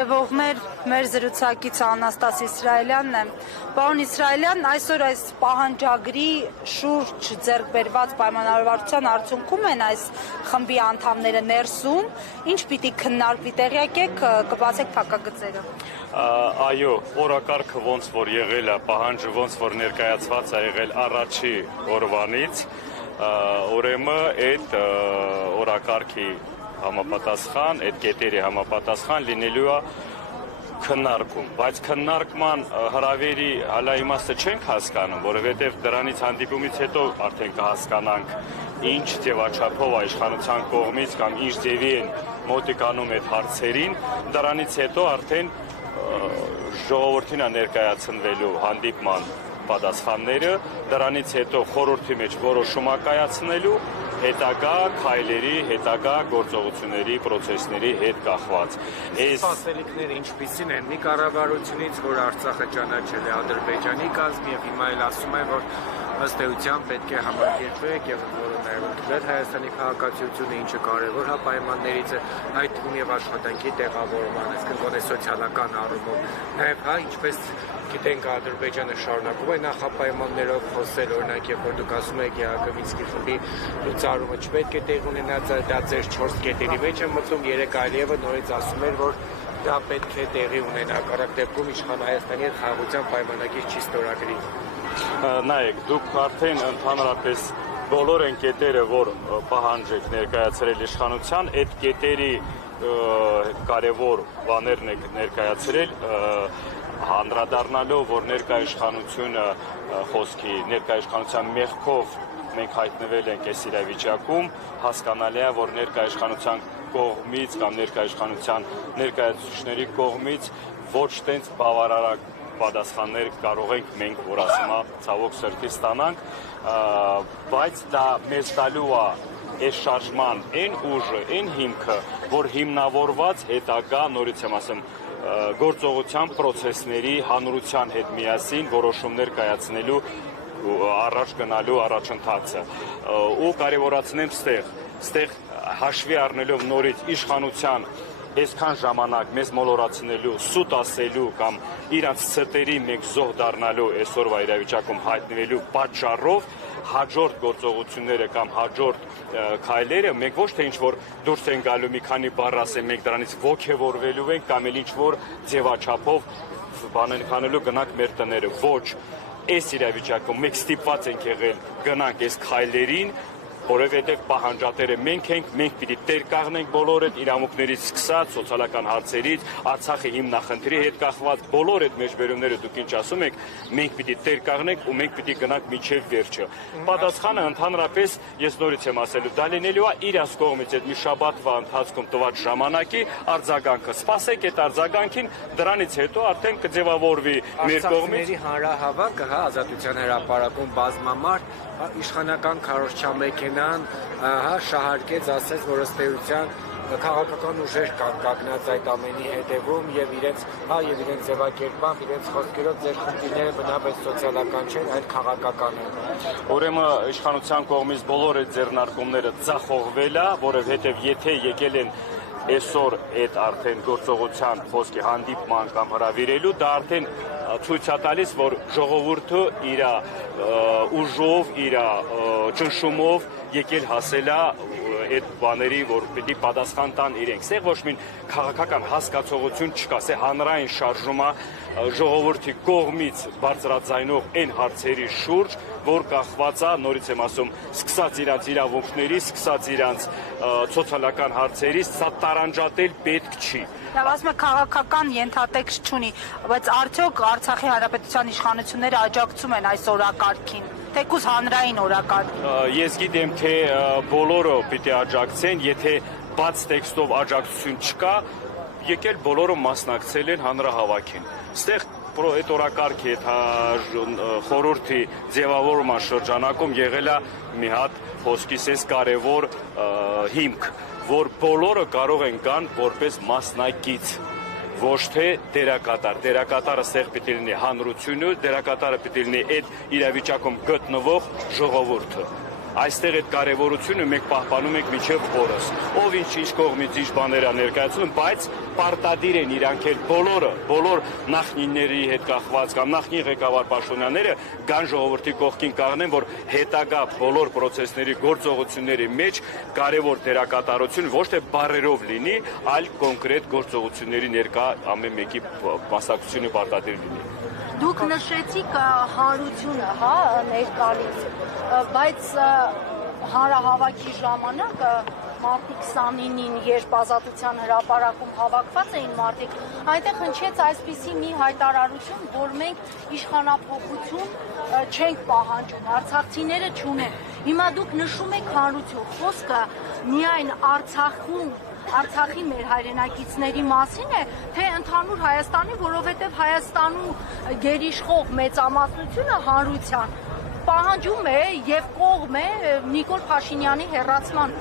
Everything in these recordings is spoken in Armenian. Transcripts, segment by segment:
Ողներ մեր զրուցակից Անաստաս Իսրայելյանն է։ Պարոն Իսրայելյան, այսօր այս պահանջագրի շուրջ ձեռք բերված պայմանավորվածության արդյունքում են այս խմբի անդամները ներսում, ինչ պիտի քննարկվի, տեղյակ եք, կբացեք փակագծերը։ Այո, օրակարգը ոնց որ եղել է, պահանջը ոնց որ ներկայացված է եղել առաջի օրվանից, ուրեմն այդ օրակարգի համապատասխան, այդ կետերի համապատասխան լինելու է քննարկում, բայց քննարկման հրավերի հալա իմաստը չենք հասկանում, որովհետև դրանից հանդիպումից հետո արդեն կհասկանանք ինչ ձևաչափով իշխանության կողմից կամ ինչ ձևի են մոտիկանում այդ հարցերին, դրանից հետո արդեն ժողովրդին է ներկայացնվելու հանդիպման պատասխանները, դրանից հետո խորհրդի մեջ որոշում է կայացնելու հետագա քայլերի, հետագա գործողությունների, process-ների հետ կախված։ Սպասելիքները ինչպիսին են, մի կառավարությունից, որ Արցախը ճանաչել է Ադրբեջանի կազմ եւ հիմա էլ ասում է, որ ըստ էության պետք է համակերպվեք եւ նաեւ Հայաստանի քաղաքացիությունը ինչը կարեւոր պայմաններից է, այդ թվում եւ աշխատանքի տեղավորման, այսինքն գոնե սոցիալական առումով, նաեւ ինչպես գիտենք Ադրբեջանը շարունակում է նախապայմաններով խոսել, օրինակ երբ որ դուք ասում եք Յակոմինսկի խմբի լուծարումը չպետք է տեղ ունենա, դա ձեր 4 կետերի մեջ է մտնում, 3 այլևը նորից ասում էր, որ դա պետք է տեղի ունենա, առավել դեպքում իշխան Հայաստանի հետ խաղաղության պայմանագիր չի ստորագրի։ Նայեք, դուք արդեն ընդհանրապես բոլոր այն կետերը, որ պահանջ եք ներկայացրել իշխանության, այդ կետերի կարևոր բաներն եք ներկայացրել, անդրադառնալով, որ ներկայ իշխանությունը խոսքի ներկայ իշխանության մեղքով մենք հայտնվել ենք այս իրավիճակում, հասկանալի է, որ ներկայ իշխանության կողմից կամ ներկայ իշխանության ներկայացուցիչների կողմից ոչ տենց բավարար պատասխաններ կարող ենք մենք, որ ասում եմ, ցավոք սրտի ստանանք, բայց դա մեզ տալու է այս շարժման այն ուժը, այն հիմքը, որ հիմնավորված հետագա, նորից եմ ասում, գործողության process-ների հանրության հետ միասին որոշումներ կայացնելու առաջ գնալու առաջընթացը ու կարևորացնեմ ստեղ հաշվի առնելով նորից իշխանության այսքան ժամանակ մեզ մոլորացնելու, սուտ ասելու կամ իրանց ցտերի մեկ զոհ դառնալու այսօրվա իրավիճակում հայտնվելու պատճառով հաջորդ գործողությունները կամ հաջորդ քայլերը մենք ոչ թե ինչ որ դուրս են գալու մի քանի բառ ասեն մենք դրանից ողջևորվելու ենք կամ էլ ինչ որ ձևաչափով բան ենք անելու գնանք մեր տները ոչ այս իրավիճակում մենք ստիպված ենք եղել գնանք այս քայլերին որովհետև պահանջատերը մենք ենք, մենք պիտի տեր կաղնենք բոլոր այդ իրավունքներից սկսած, սոցիալական հարցերից, Արցախի հիմնախնդրի հետ կախված բոլոր այդ մեջբերումները դուք ինչ ասում եք, մենք պիտի տեր կաղնենք ու մենք պիտի գնանք մինչև վերջը։ Պատասխանը ընդհանրապես ես նորից եմ ասելու, դա լինելու է իրաց կողմից այդ մի շաբաթվա ընթացքում տված ժամանակի արձագանքը։ Սպասեք այդ արձագանքին, դրանից հետո արդեն կձևավորվի մեր կողմից հանրահավաքը, Ազատության հրապարակում բազմամարդ իշխանական քարոզչամեքենան շահարկեց, ասեց, որ ըստ էության քաղաքական ուժեր կան կանգնած այդ ամենի հետևում եւ իրենց ձևակերպամբ, իրենց խոսքերով ձեր խնդիրները բնապես սոցիալական չեն, այլ քաղաքական են։ Ուրեմն իշխանության կողմից բոլոր այդ ձեռնարկումները ձախողվել է, որովհետեւ եթե եկել են այսօր այդ արդեն գործողության խոսքի հանդիպման կամ հրավիրելու, դա արդեն ցույց է տալիս, որ ժողովուրդը իր ուժով, իր ճնշումով եկել հասել է այդ բաների, որ պիտի պատասխան տան իրենք։ Սեղ ոչ մի քաղաքական հասկացողություն չկա, սե հանրային շարժում է ժողովրդի կողմից բարձրաձայնող այն հարցերի շուրջ, որ կախված է, նորից եմ ասում, սկսած իրանց իրավունքներից, սկսած իրանց սոցիալական հարցերից, սա տարանջատել պետք չի։ Դա ասում է քաղաքական ենթատեքստ չունի, բայց արդյոք Արցախի Հանրապետության իշխանությունները աջակցում են այս օրակարգին, թեկուզ հանրային օրակարգին։ Ես գիտեմ, թե բոլորը պիտի աջակցեն, եթե բաց տեքստով աջակցություն չկա, եկել բոլորը մասնակցել են հանրահավաքին։ Ստեղ այդ օրակարգի խորհրդի ձևավորման շրջանակում եղել է մի հատ խոսքիս կարևոր հիմք, որ բոլորը կարող են գան որպես մասնակից, ոչ թե դերակատար։ Դերակատարը ստեղ պիտի լինի հանրությունը, դերակատարը պիտի լինի այդ իրավիճակում գտնվող ժողովուրդը։ այստեղ այդ կարևորությունը մենք պահպանում ենք մինչև օրս։ Ով ինչ կողմից ինչ բաներ է ներկայացնում, բայց պարտադիր են իրանք էլ բոլոր նախնիների հետ կախված կամ նախնի ղեկավար պաշտոնյաները կան ժողովրդի կողքին կանգնեն, որ հետագա բոլոր process-ների գործողությունների մեջ կարևոր դերակատարություն ոչ թե բառերով լինի, այլ կոնկրետ գործողությունների ներկա ամեն մեկի մասնակցությունը պարտադիր լինի։ Դուք նշեցիք հանրությունը, հա, ներկայից, բայց հանրահավաքի ժամանակ մարտի 29-ին, երբ Ազատության հրապարակում հավաքված էին մարդիկ, այնտեղ հնչեց այսպիսի մի հայտարարություն, որ մենք իշխանափոխություն չենք պահանջում, արցախցիները չունեն։ Հիմա դուք նշում եք հանրություն, խոսքը միայն Արցախի մեր հայրենակիցների մասին է, թե ընդհանուր Հայաստանի, որովհետև Հայաստանում գերիշխող մեծամասնությունը հանրության պահանջում է եւ կողմ է Նիկոլ Փաշինյանի հեռացման։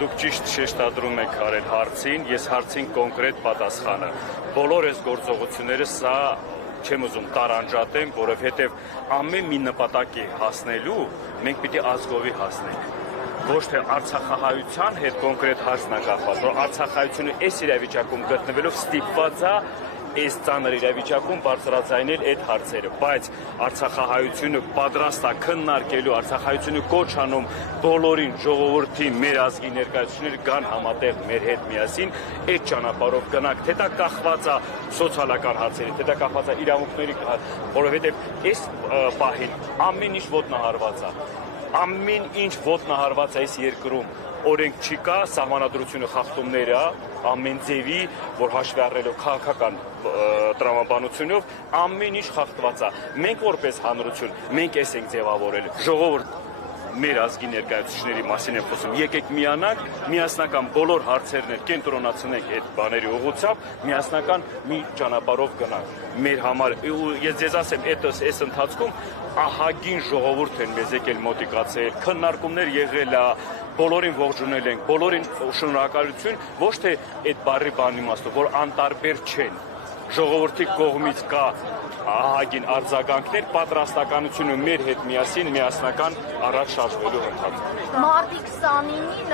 Դուք ճիշտ շեշտադրում եք արել հարցին, ես հարցին կոնկրետ պատասխանը։ Բոլոր այս գործողությունները սա չեմ ուզում տարանջատեմ, որովհետև ամեն մի նպատակի հասնելու մենք պիտի ազգովի հասնենք։ Ոչ թե արցախահայության հետ կոնկրետ հարցն է կապված, որ արցախահայությունը այս իրավիճակում գտնվելով ստիպված է այս ծանր իրավիճակում բարձրաձայնել այդ հարցերը, բայց արցախահայությունը պատրաստ է քննարկելու, արցախահայությունը կոչ անում բոլորին ժողովրդին մեր ազգի ներկայացուցիչները կան համատեղ մեր հետ միասին այդ ճանապարհով գնանք, թե դա կախված է սոցիալական հարցերից, թե դա կախված է իրավունքների, որովհետև այս պահին ամեն ինչ ոտնահարված է։ Ամեն ինչ ոտնահարված է այս երկրում, օրենք չի կա, սահմանադրությունը խախտումներ է, ամեն ձևի, որ հաշվի առնելով քաղաքական տրամաբանությունով, ամեն ինչ խախտված է։ Մենք որպես հանրություն, մենք էս ենք ձևավորել, ժողովուրդ մեր ազգի ներկայացուցիչների մասին եմ խոսում, եկեք միանանք, միասնական բոլոր հարցերն կենտրոնացնենք այդ բաների ուղղությամբ, միասնական մի ճանապարհով գնանք։ Մեր համար, ես ձեզ ասեմ, այս ընթացքում ահագին ժողովուրդ են մեզ եկել մոտիկացել, քննարկումներ եղել է, բոլորին ողջունել ենք, բոլորին շնորհակալություն, ոչ թե այդ բառի բան իմաստով, որ անտարբեր չեն։ Ժողովրդի կողմից կա ահագին արձագանքներ, պատրաստականությունը մեր հետ միասին միասնական առաջ շարժվելու ընթացքում։ Մարտի 29-ին